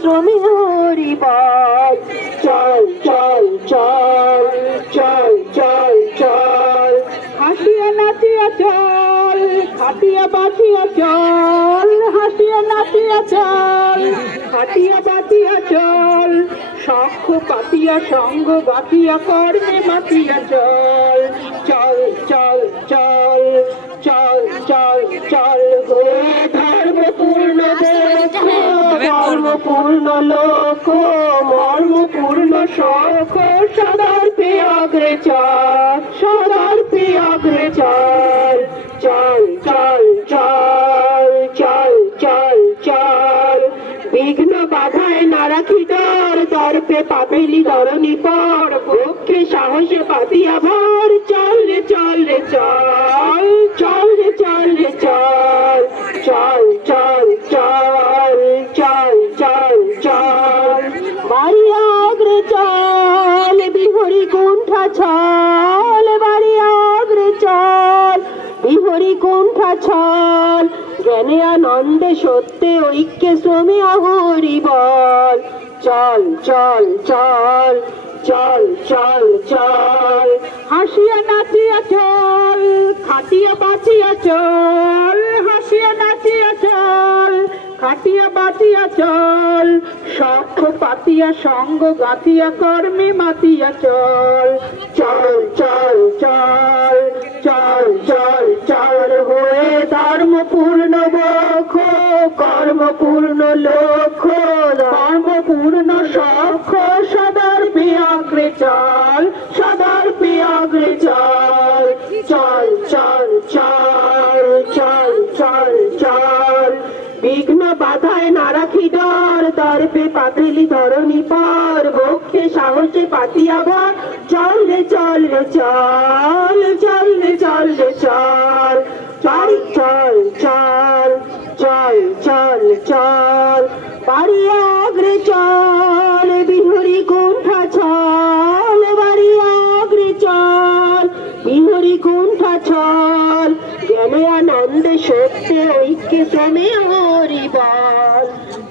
শ্রমে হরি বল। চল চল চল চল চল চল, হাসিয়া নাচিয়া চল, খাটিয়া বাঁচিয়া চল, হাসিয়া নাচিয়া চল, খাটিয়া বাঁচিয়া চল, শঙ্খ পাতিয়া সঙ্গ বাঁচিয়া কর্মে মাতিয়া চল। চল চল চল চল চল চল হে ধর্মপূর্ণ ধর্মপূর্ণ লোক, মর্মপূর্ণ শোক, সদার্পে অগ্রে চল, সদার্পে অগ্রে চল। চল চল চল চল চল চল, বিঘ্ন বাধায় না রাখি ডর, দর্পে পাবেলি ধরণী পর, পক্ষে সাহসে পাতিয়া ভর। চল রে চল রে চল, চল রে চল রে চল, চল চল চল চল চল চল, বাড়িয়া অগ্রে চল, বিহরি কুণ্ঠা ছল, বাড়িয়া অগ্রে চল, বিহরি কুণ্ঠা ছল, জ্ঞানে আনন্দে সত্যে ঐক্যে শ্রমে হরি বল। চল চল চল চল চল চল, হাসিয়া নাচিয়া চল, খাটিয়া বাঁচিয়া চল, হাসিয়া নাচিয়া চল, খাটিয়া বাঁচিয়া চল, শঙ্খ পাতিয়া সঙ্গ গাঁথিয়া কর্মে মাতিয়া চল। চল চল চল চল চল চল হয়ে ধর্মপূর্ণ বক্ষ, কর্মপূর্ণ লক্ষ্য, ধর্মপূর্ণ সক্ষ, সদার্পে অগ্রে চল, সদার্পে অগ্রে চল। চল চল চল চল চল চল, বিঘ্ন বাধায় না রাখি ডর, দর্পে পাবেলি ধরণী পর, বক্ষে সাহসে পাতিয়া ভর। চল রে চল রে চল, চল রে চল রে চল, চল চল চল চল চল চল, বাড়িয়া অগ্রে চল, বিহরি কুণ্ঠা ছল, বাড়িয়া অগ্রে চল, বিহরি কুণ্ঠা ছল, জ্ঞানে আনন্দে সত্যে ঐক্যে শ্রমে হরি বল।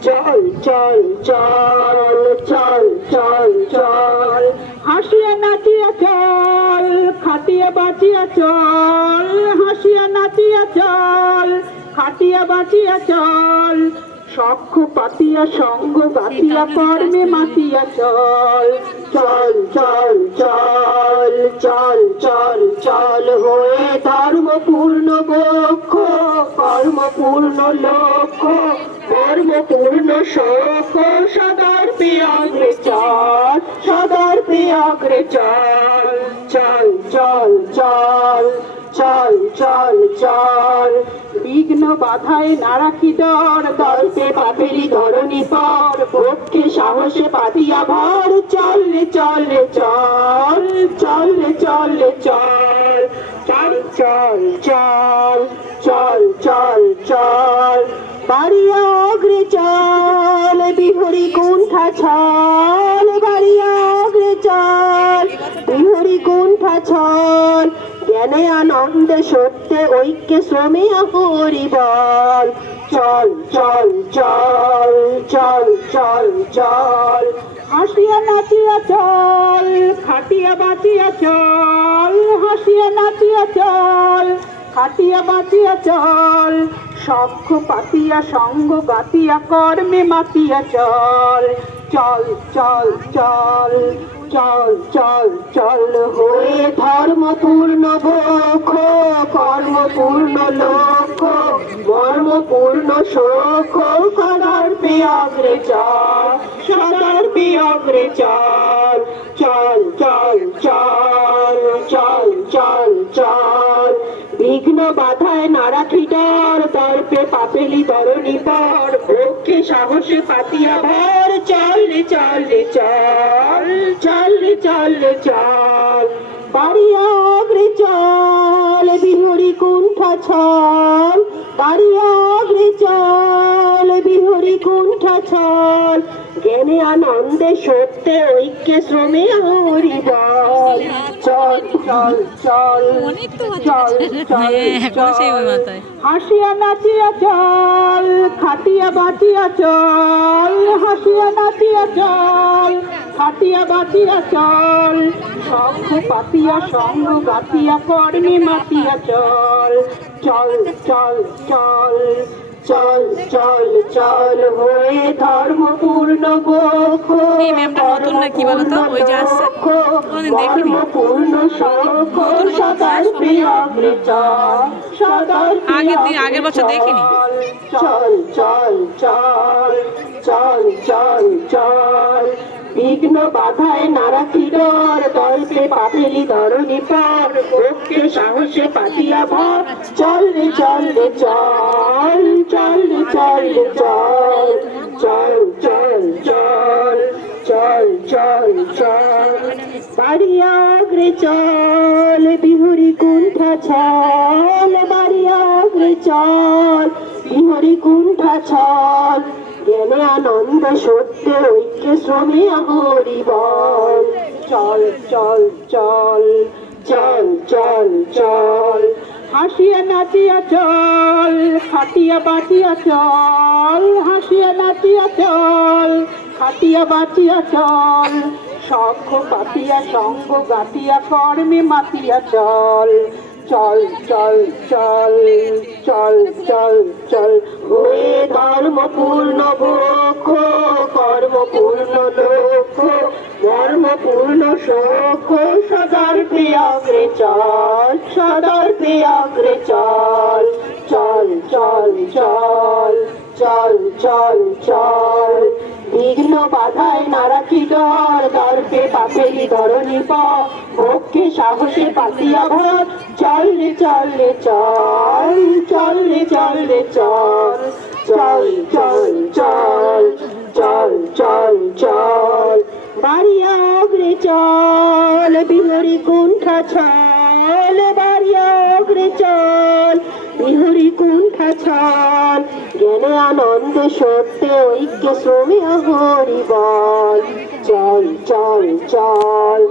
চল চল চল চল চল চল, হাসিয়া নাচিয়া চল, খাটিয়া বাঁচিয়া চল, হাসিয়া নাচিয়া চল, খাটিয়া বাঁচিয়া চল, শঙ্খ পাতিয়া সঙ্গ গাঁথিয়া কর্মে মাতিয়া চল। চল চল চল চল চল চল হয়ে ধর্মপূর্ণ বক্ষ, কর্মপূর্ণ লক্ষ্য, কর্মপূর্ণ শোক, সদার্পে অগ্রে চল, সদার্পে অগ্রে চল। চল চল চল চল চল চল, বিঘ্ন বাধায় না রাখি ডর, দর্পে পাবেলি ধরণী পর, পক্ষে সাহসে পাতিয়া ভর। চল রে চল রে চল, চল রে চল রে চল, চল চল চল চল চল চল, বাড়িয়া অগ্রে চল, বিহরি কুণ্ঠা ছল, বাড়িয়া অগ্রে চল, বিহরি কুণ্ঠা ছল, জ্ঞানে আনন্দে সত্যে ঐক্যে শ্রমে হরি বল। চল চল চল চল চল চল, হাসিয়া নাচিয়া চল, খাটিয়া বাঁচিয়া চল, হাসিয়া নাচিয়া চল, খাটিয়া বাঁচিয়া চল, শঙ্খ পাতিয়া সঙ্গ গাঁথিয়া কর্মে মাতিয়া চল। চল চল চল চল চল চল হয়ে ধর্মপূর্ণ বক্ষ, কর্মপূর্ণ লক্ষ্য, মর্মপূর্ণ শোক, সদার্পে অগ্রে চল, সদার্পে অগ্রে চল। চল চল চল চল চল চল, বিঘ্ন বাধায় না রাখি ডর, দর্পে পাবেলি ধরণী পর, পক্ষে সাহসে পাতিয়া ভর। চল রে চল রে চল, চল রে চল রে চল, বাড়িয়া অগ্রে চল, বিহরি কুণ্ঠা ছল, বাড়িয়া অগ্রে চল, বিহরি বিহরি কুণ্ঠা ছল জ্ঞানে আনন্দে সত্যে ঐক্যে শ্রমে হরি বল চল চল চল চল চল চল হাসিয়া নাচিয়া চল খাটিয়া বাঁচিয়া চল হাসিয়া নাচিয়া চল খাটিয়া বাঁচিয়া চল শঙ্খ পাতিয়া সঙ্গ গাতিয়া কর্মে মাতিয়া চল চল চল চল চল চল চল হয়ে ধর্মপূর্ণ বক্ষ ধর্মপূর্ণ সখ সদার প্রিয়াগ্রে চল সদার আগের বছর দেখিনি। চল চল চল চল চল চল বিঘ্ন বাধায় নারাকি ডর দলকে পাথেলি ধরণী পার পক্ষে সাহসে পাতিয়া ভাব চল রে চল রে চল চল রে চল রে চল চল চল চল চল চল চল বাড়িয়া অগ্রে চল বিহরি কুণ্ঠা ছল বাড়িয়া অগ্রে চল বিহরি কুণ্ঠা ছল জ্ঞানে আনন্দ সত্য ঐক্য শ্রমে হরি বল চল চল চল চল চল চল হাসিয়া নাচিয়া চল খাটিয়া বাঁচিয়া চল হাসিয়া নাচিয়া চল খাটিয়া বাঁচিয়া চল শঙ্খ পাতিয়া সঙ্গ গাতিয়া কর্মে মাতিয়া চল চল চল চল চল চল চল হয়ে ধর্মপূর্ণ বক্ষ কর্মপূর্ণ লক্ষ্য ধর্মপূর্ণ সখ সদার প্রিয়াগ্রে চল সদার প্রিয়াগ্রে চল চল চল চল চল চল চল বিঘ্ন বাধায় নারাকি ডর দর্পে পাপেরি ধরণী পক্ষে সাহসে পাতিয়া ভর চল রে চল রে চল চল রে চল রে চল চল চল চল চল চল চল বাড়িয়া অগ্রে চল বিহরি কুণ্ঠা ছল বাড়িয়া অগ্রে চল বিহরি কুণ্ঠা ছল জ্ঞানে আনন্দে সত্যে ঐক্য শ্রমে হরি বল চল চল চল